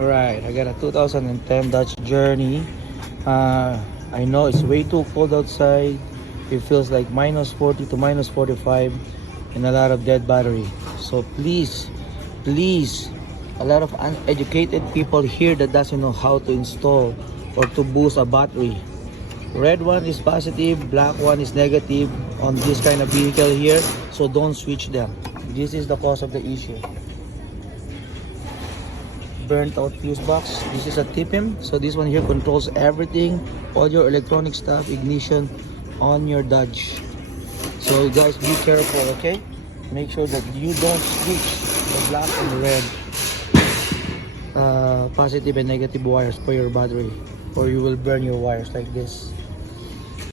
Alright, I got a 2010 Dodge Journey. I know it's way too cold outside. It feels like minus 40 to minus 45 and a lot of dead battery. So please, a lot of uneducated people here that doesn't know how to install or to boost a battery. Red one is positive, black one is negative on this kind of vehicle here. So don't switch them. This is the cause of the issue. Burnt out fuse box. This is a TPM, so this one here controls everything, all your electronic stuff, ignition on your Dodge. So guys, be careful, okay? Make sure that you don't switch the black and the red positive and negative wires for your battery, or you will burn your wires like this.